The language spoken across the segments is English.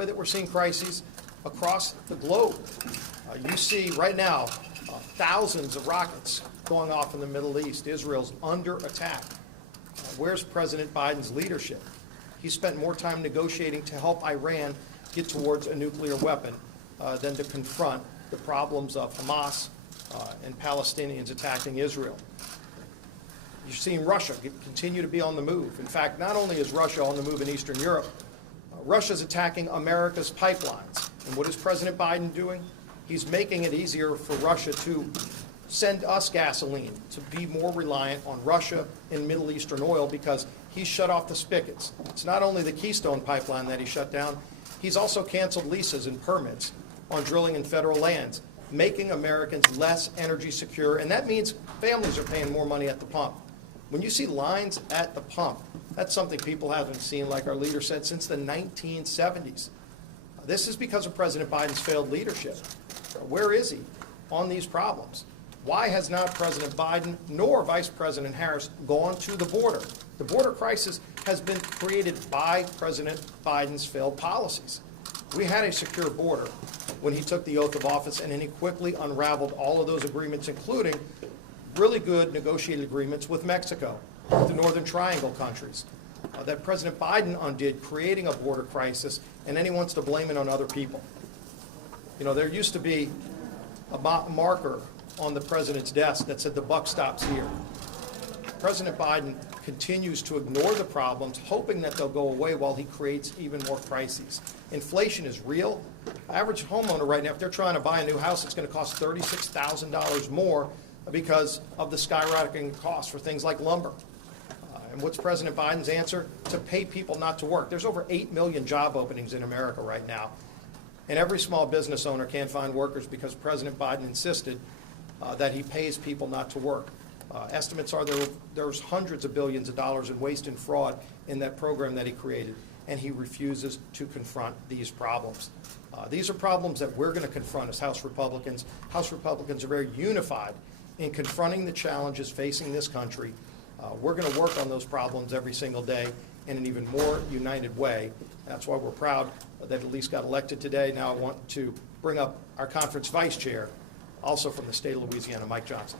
way that we're seeing crises across the globe. You see right now thousands of rockets going off in the Middle East. Israel's under attack. Where's President Biden's leadership? He spent more time negotiating to help Iran get towards a nuclear weapon than to confront the problems of Hamas and Palestinians attacking Israel. You're seeing Russia continue to be on the move. In fact, not only is Russia on the move in Eastern Europe, Russia's attacking America's pipelines. And what is President Biden doing? He's making it easier for Russia to send us gasoline, to be more reliant on Russia and Middle Eastern oil because he's shut off the spigots. It's not only the Keystone pipeline that he shut down, he's also canceled leases and permits on drilling in federal lands, making Americans less energy secure, and that means families are paying more money at the pump. When you see lines at the pump, that's something people haven't seen, like our leader said, since the 1970s. This is because of President Biden's failed leadership. Where is he on these problems? Why has not President Biden nor Vice President Harris gone to the border? The border crisis has been created by President Biden's failed policies. We had a secure border when he took the oath of office, and then he quickly unraveled all of those agreements, including really good negotiated agreements with Mexico, the Northern Triangle countries, that President Biden undid, creating a border crisis, and then he wants to blame it on other people. You know, there used to be a marker on the president's desk that said the buck stops here. President Biden continues to ignore the problems, hoping that they'll go away while he creates even more crises. Inflation is real. Average homeowner right now, if they're trying to buy a new house, it's going to cost $36,000 more because of the skyrocketing costs for things like lumber. And what's President Biden's answer? To pay people not to work. There's over 8 million job openings in America right now. And every small business owner can't find workers because President Biden insisted that he pays people not to work. Estimates are there's hundreds of billions of dollars in waste and fraud in that program that he created, and he refuses to confront these problems. These are problems that we're going to confront as House Republicans. House Republicans are very unified in confronting the challenges facing this country. We're going to work on those problems every single day in an even more united way. That's why we're proud that Elise got elected today. Now I want to bring up our conference vice chair, also from the state of Louisiana, Mike Johnson.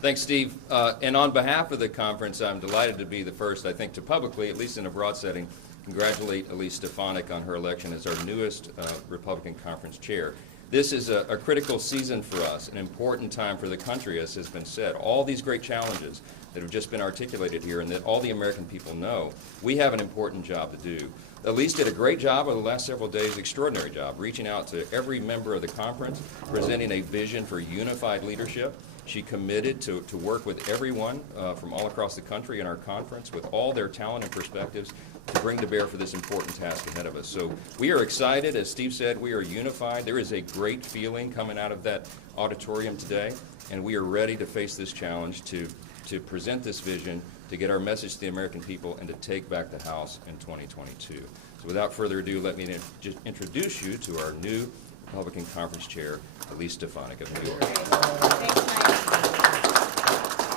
Thanks, Steve. And on behalf of the conference, I'm delighted to be the first, I think, to publicly, at least in a broad setting, congratulate Elise Stefanik on her election as our newest Republican conference chair. This is a critical season for us, an important time for the country, as has been said. All these great challenges that have just been articulated here and that all the American people know, we have an important job to do. Elise did a great job over the last several days, extraordinary job, reaching out to every member of the conference, presenting a vision for unified leadership. She committed to work with everyone from all across the country in our conference with all their talent and perspectives to bring to bear for this important task ahead of us. So we are excited. As Steve said, we are unified. There is a great feeling coming out of that auditorium today, and we are ready to face this challenge to present this vision, to get our message to the American people, and to take back the House in 2022. So without further ado, let me just introduce you to our new Republican Conference Chair, Elise Stefanik of New York.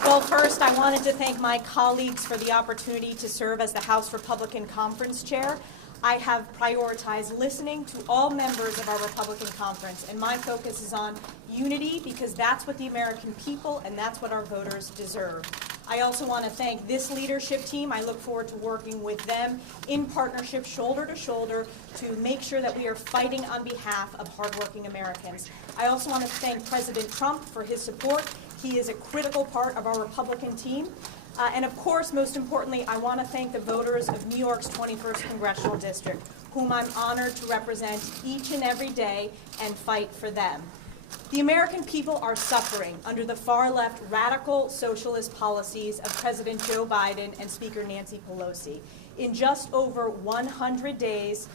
Well, first, I wanted to thank my colleagues for the opportunity to serve as the House Republican Conference Chair. I have prioritized listening to all members of our Republican Conference, and my focus is on unity because that's what the American people and that's what our voters deserve. I also want to thank this leadership team. I look forward to working with them in partnership, shoulder to shoulder, to make sure that we are fighting on behalf of hardworking Americans. I also want to thank President Trump for his support. He is a critical part of our Republican team. And of course, most importantly, I want to thank the voters of New York's 21st Congressional District, whom I'm honored to represent each and every day and fight for them. The American people are suffering under the far-left radical socialist policies of President Joe Biden and Speaker Nancy Pelosi. In just over 100 days,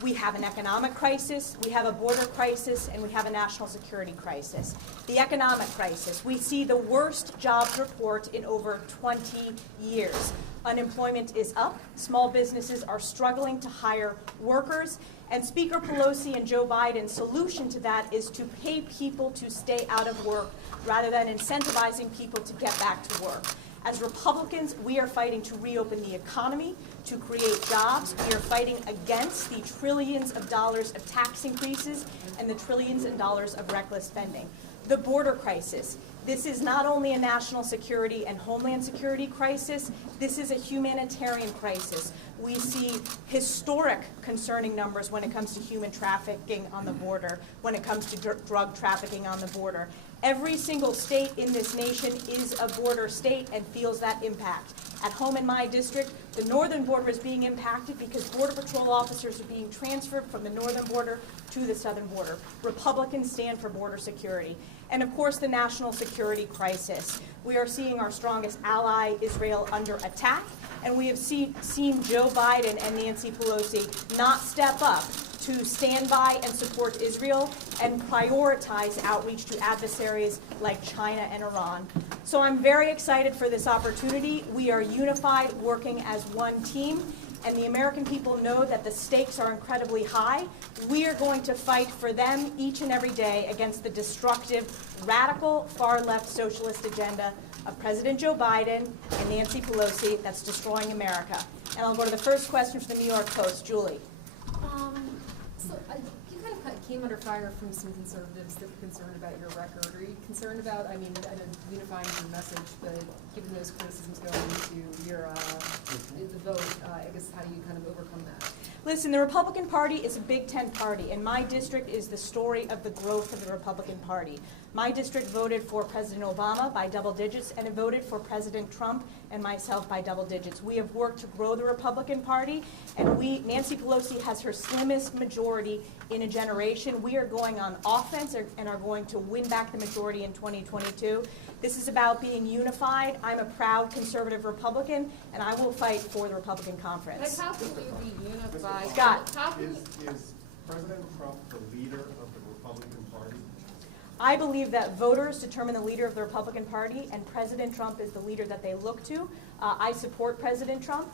we have an economic crisis, we have a border crisis, and we have a national security crisis. The economic crisis, we see the worst jobs report in over 20 years. Unemployment is up, small businesses are struggling to hire workers, and Speaker Pelosi and Joe Biden's solution to that is to pay people to stay out of work rather than incentivizing people to get back to work. As Republicans, we are fighting to reopen the economy, to create jobs. We are fighting against the trillions of dollars of tax increases and the trillions of dollars of reckless spending. The border crisis. This is not only a national security and homeland security crisis, this is a humanitarian crisis. We see historic concerning numbers when it comes to human trafficking on the border, when it comes to drug trafficking on the border. Every single state in this nation is a border state and feels that impact. At home in my district, the northern border is being impacted because Border Patrol officers are being transferred from the northern border to the southern border. Republicans stand for border security. And of course, the national security crisis. We are seeing our strongest ally, Israel, under attack, and we have seen Joe Biden and Nancy Pelosi not step up to stand by and support Israel and prioritize outreach to adversaries like China and Iran. So I'm very excited for this opportunity. We are unified, working as one team, and the American people know that the stakes are incredibly high. We are going to fight for them each and every day against the destructive, radical, far-left socialist agenda of President Joe Biden and Nancy Pelosi that's destroying America. And I'll go to the first question from the New York Post. Julie. You kind of came under fire from some conservatives that were concerned about your record. Are you concerned about, I know unifying your message, but given those criticisms going into your the vote, I guess how do you kind of overcome that? Listen, the Republican Party is a Big Ten party, and my district is the story of the growth of the Republican Party. My district voted for President Obama by double digits, and it voted for President Trump and myself by double digits. We have worked to grow the Republican Party, and Nancy Pelosi has her slimmest majority in a generation. We are going on offense and are going to win back the majority in 2022. This is about being unified. I'm a proud conservative Republican, and I will fight for the Republican Conference. But how can you be unified? Scott. Is President Trump the leader of the Republican Party? I believe that voters determine the leader of the Republican Party, and President Trump is the leader that they look to. I support President Trump.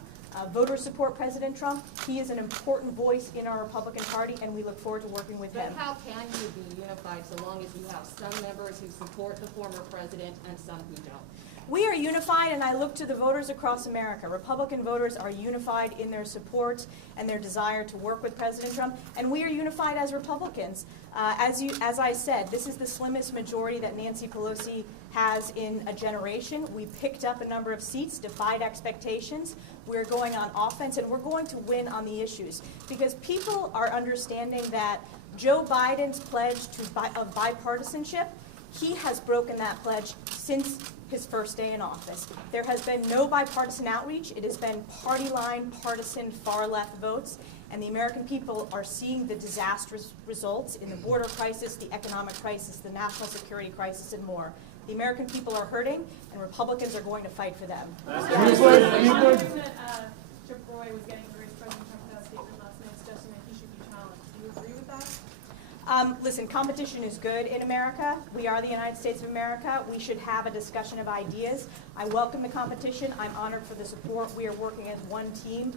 Voters support President Trump. He is an important voice in our Republican Party, and we look forward to working with him. But how can you be unified so long as you have some members who support the former president and some who don't? We are unified, and I look to the voters across America. Republican voters are unified in their support and their desire to work with President Trump, and we are unified as Republicans. As I said, this is the slimmest majority that Nancy Pelosi has in a generation. We picked up a number of seats, defied expectations. We're going on offense, and we're going to win on the issues because people are understanding that Joe Biden's pledge of bipartisanship, he has broken that pledge since his first day in office. There has been no bipartisan outreach. It has been party line, partisan, far-left votes, and the American people are seeing the disastrous results in the border crisis, the economic crisis, the national security crisis, and more. The American people are hurting, and Republicans are going to fight for them. Chip Roy was getting to raise President Trump with that statement last night, suggesting that he should be challenged. Do you agree with that? Listen, competition is good in America. We are the United States of America. We should have a discussion of ideas. I welcome the competition. I'm honored for the support. We are working as one team.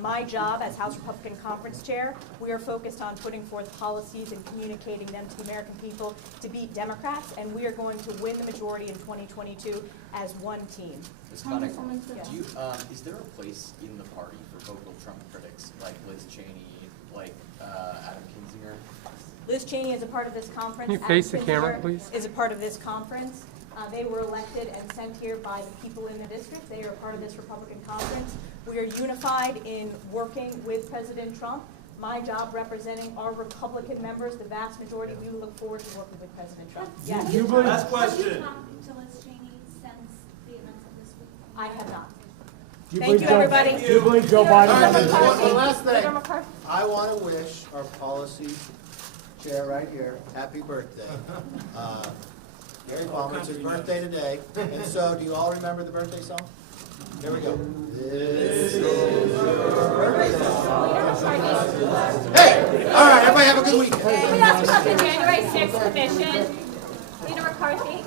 My job as House Republican Conference Chair, we are focused on putting forth policies and communicating them to the American people to beat Democrats, and we are going to win the majority in 2022 as one team. Ms. Stefanik, Yes. is there a place in the party for vocal Trump critics like Liz Cheney, like Adam Kinzinger? Liz Cheney is a part of this conference. Can you face the Adam camera, Kinzinger please? Is a part of this conference. They were elected and sent here by the people in the district. They are a part of this Republican conference. We are unified in working with President Trump. My job representing our Republican members, the vast majority, we look forward to working with President Trump. Yes. Last question. Have you talked to Liz Cheney since the events of this week? I have not. Do Thank you, everybody. Do you believe Joe Biden? One last thing. Leader McCarthy. I want to wish our policy chair right here, happy birthday. Gary Palmer, it's his birthday today, and so do you all remember the birthday song? Here we go. This is your birthday song. Hey, all right, everybody have a good weekend. We have to talk the January 6th commission. Leader McCarthy.